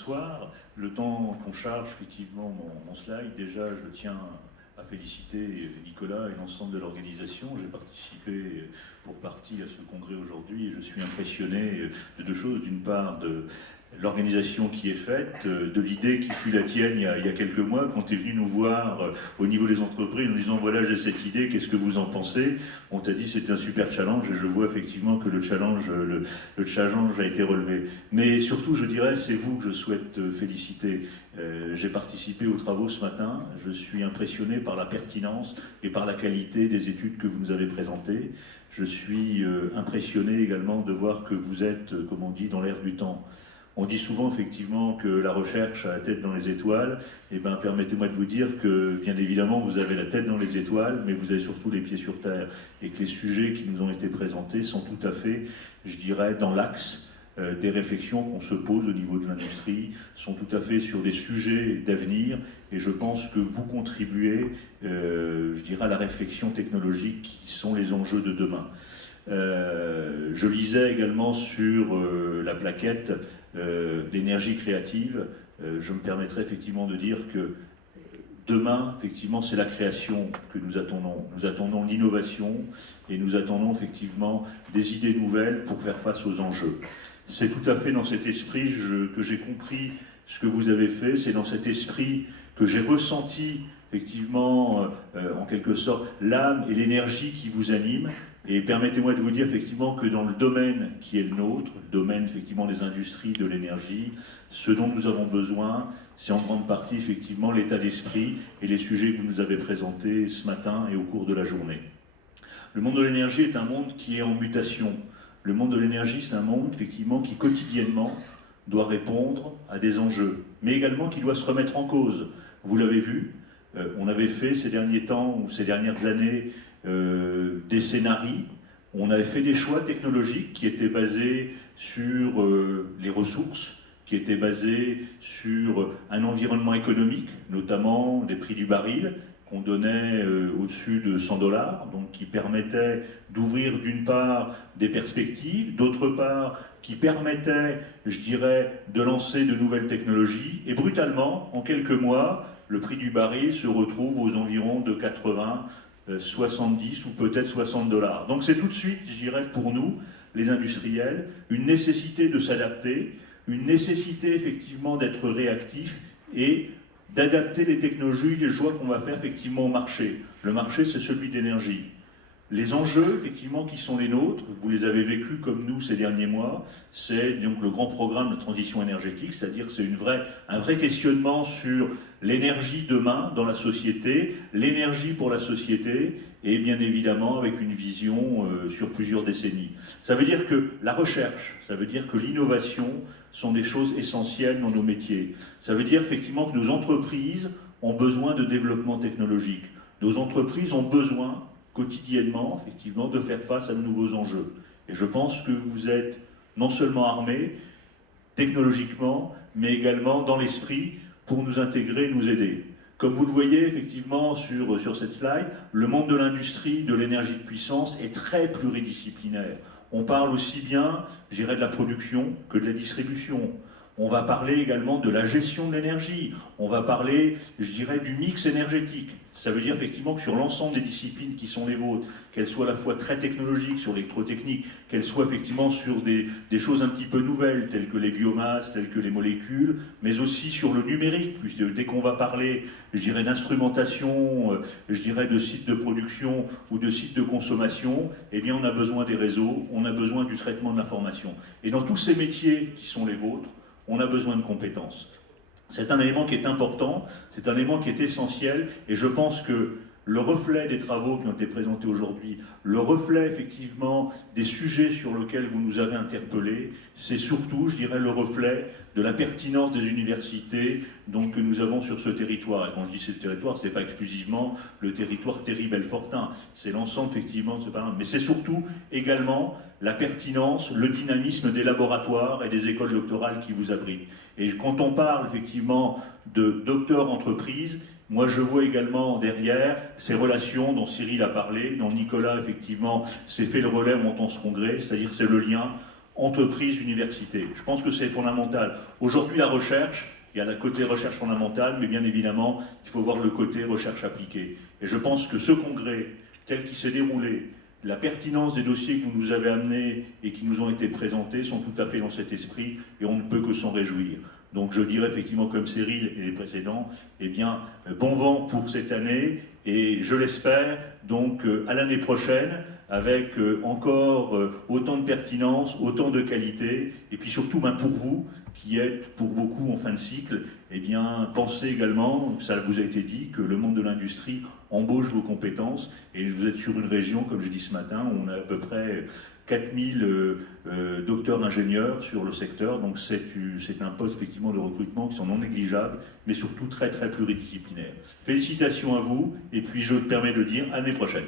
bonsoir. Le temps qu'on charge effectivement mon slide, déjà je tiens à féliciter Nicolas et l'ensemble de l'organisation. J'ai participé pour partie à ce congrès aujourd'hui et je suis impressionné de deux choses. D'une part, de l'organisation qui est faite, de l'idée qui fut la tienne il y a quelques mois, quand tu es venu nous voir au niveau des entreprises, en nous disant voilà j'ai cette idée, qu'est-ce que vous en pensez? On t'a dit c'est un super challenge et je vois effectivement que le challenge a été relevé. Mais surtout je dirais c'est vous que je souhaite féliciter. J'ai participé aux travaux ce matin, je suis impressionné par la pertinence et par la qualité des études que vous nous avez présentées. Je suis impressionné également de voir que vous êtes, comme on dit, dans l'air du temps. On dit souvent effectivement que la recherche a la tête dans les étoiles. Eh bien, permettez-moi de vous dire que, bien évidemment, vous avez la tête dans les étoiles, mais vous avez surtout les pieds sur terre. Et que les sujets qui nous ont été présentés sont tout à fait, je dirais, dans l'axe des réflexions qu'on se pose au niveau de l'industrie, sont tout à fait sur des sujets d'avenir. Et je pense que vous contribuez, je dirais, à la réflexion technologique qui sont les enjeux de demain. Je lisais également sur la plaquette l'énergie créative. Je me permettrai effectivement de dire que demain, effectivement, c'est la création que nous attendons. Nous attendons l'innovation et nous attendons effectivement des idées nouvelles pour faire face aux enjeux. C'est tout à fait dans cet esprit que j'ai compris ce que vous avez fait. C'est dans cet esprit que j'ai ressenti effectivement, en quelque sorte, l'âme et l'énergie qui vous animent. Et permettez-moi de vous dire effectivement que dans le domaine qui est le nôtre, le domaine effectivement des industries, de l'énergie, ce dont nous avons besoin, c'est en grande partie effectivement l'état d'esprit et les sujets que vous nous avez présentés ce matin et au cours de la journée. Le monde de l'énergie est un monde qui est en mutation. Le monde de l'énergie, c'est un monde effectivement qui quotidiennement doit répondre à des enjeux, mais également qui doit se remettre en cause. Vous l'avez vu, on avait fait ces derniers temps ou ces dernières années des scénarios, on avait fait des choix technologiques qui étaient basés sur les ressources, qui étaient basés sur un environnement économique, notamment des prix du baril, qu'on donnait au-dessus de 100 $, donc qui permettait d'ouvrir d'une part des perspectives, d'autre part qui permettait, je dirais, de lancer de nouvelles technologies, et brutalement, en quelques mois, le prix du baril se retrouve aux environs de 80, 70 ou peut-être 60 $. Donc c'est tout de suite, je dirais, pour nous, les industriels, une nécessité de s'adapter, une nécessité effectivement d'être réactif et d'adapter les technologies, les choix qu'on va faire effectivement au marché. Le marché, c'est celui d'énergie. Les enjeux, effectivement, qui sont les nôtres, vous les avez vécus comme nous ces derniers mois, c'est donc le grand programme de transition énergétique, c'est-à-dire c'est un vrai questionnement sur l'énergie demain dans la société, l'énergie pour la société, et bien évidemment avec une vision sur plusieurs décennies. Ça veut dire que la recherche, ça veut dire que l'innovation sont des choses essentielles dans nos métiers. Ça veut dire effectivement que nos entreprises ont besoin de développement technologique. Nos entreprises ont besoin quotidiennement, effectivement, de faire face à de nouveaux enjeux. Et je pense que vous êtes non seulement armés, technologiquement, mais également dans l'esprit pour nous intégrer et nous aider. Comme vous le voyez, effectivement, sur cette slide, le monde de l'industrie, de l'énergie de puissance est très pluridisciplinaire. On parle aussi bien, je dirais, de la production que de la distribution. On va parler également de la gestion de l'énergie. On va parler, je dirais, du mix énergétique. Ça veut dire effectivement que sur l'ensemble des disciplines qui sont les vôtres, qu'elles soient à la fois très technologiques sur l'électrotechnique, qu'elles soient effectivement sur des choses un petit peu nouvelles, telles que les biomasses, telles que les molécules, mais aussi sur le numérique, puisque dès qu'on va parler, je dirais, d'instrumentation, je dirais, de sites de production ou de sites de consommation, eh bien on a besoin des réseaux, on a besoin du traitement de l'information. Et dans tous ces métiers qui sont les vôtres, on a besoin de compétences. C'est un élément qui est important, c'est un élément qui est essentiel, et je pense que le reflet des travaux qui ont été présentés aujourd'hui, le reflet effectivement des sujets sur lesquels vous nous avez interpellés, c'est surtout, je dirais, le reflet de la pertinence des universités donc, que nous avons sur ce territoire. Et quand je dis ce territoire, ce n'est pas exclusivement le territoire Terry-Belfortin, c'est l'ensemble effectivement de ce parlement, mais c'est surtout également la pertinence, le dynamisme des laboratoires et des écoles doctorales qui vous abritent. Et quand on parle effectivement de docteurs entreprises, moi je vois également derrière ces relations dont Cyril a parlé, dont Nicolas effectivement s'est fait le relais en montant ce congrès, c'est-à-dire c'est le lien entreprise, université. Je pense que c'est fondamental. Aujourd'hui, la recherche, il y a le côté recherche fondamentale, mais bien évidemment, il faut voir le côté recherche appliquée. Et je pense que ce congrès, tel qu'il s'est déroulé, la pertinence des dossiers que vous nous avez amenés et qui nous ont été présentés sont tout à fait dans cet esprit et on ne peut que s'en réjouir. Donc je dirais effectivement comme Cyril et les précédents, eh bien bon vent pour cette année et je l'espère donc à l'année prochaine avec encore autant de pertinence, autant de qualité et puis surtout pour vous qui êtes pour beaucoup en fin de cycle, eh bien pensez également, ça vous a été dit, que le monde de l'industrie embauche vos compétences et vous êtes sur une région, comme j'ai dit ce matin, où on a à peu près 4000 docteurs ingénieurs sur le secteur, donc c'est un poste effectivement de recrutement qui sont non négligeables, mais surtout très très pluridisciplinaires. Félicitations à vous, et puis je me permets de dire à l'année prochaine.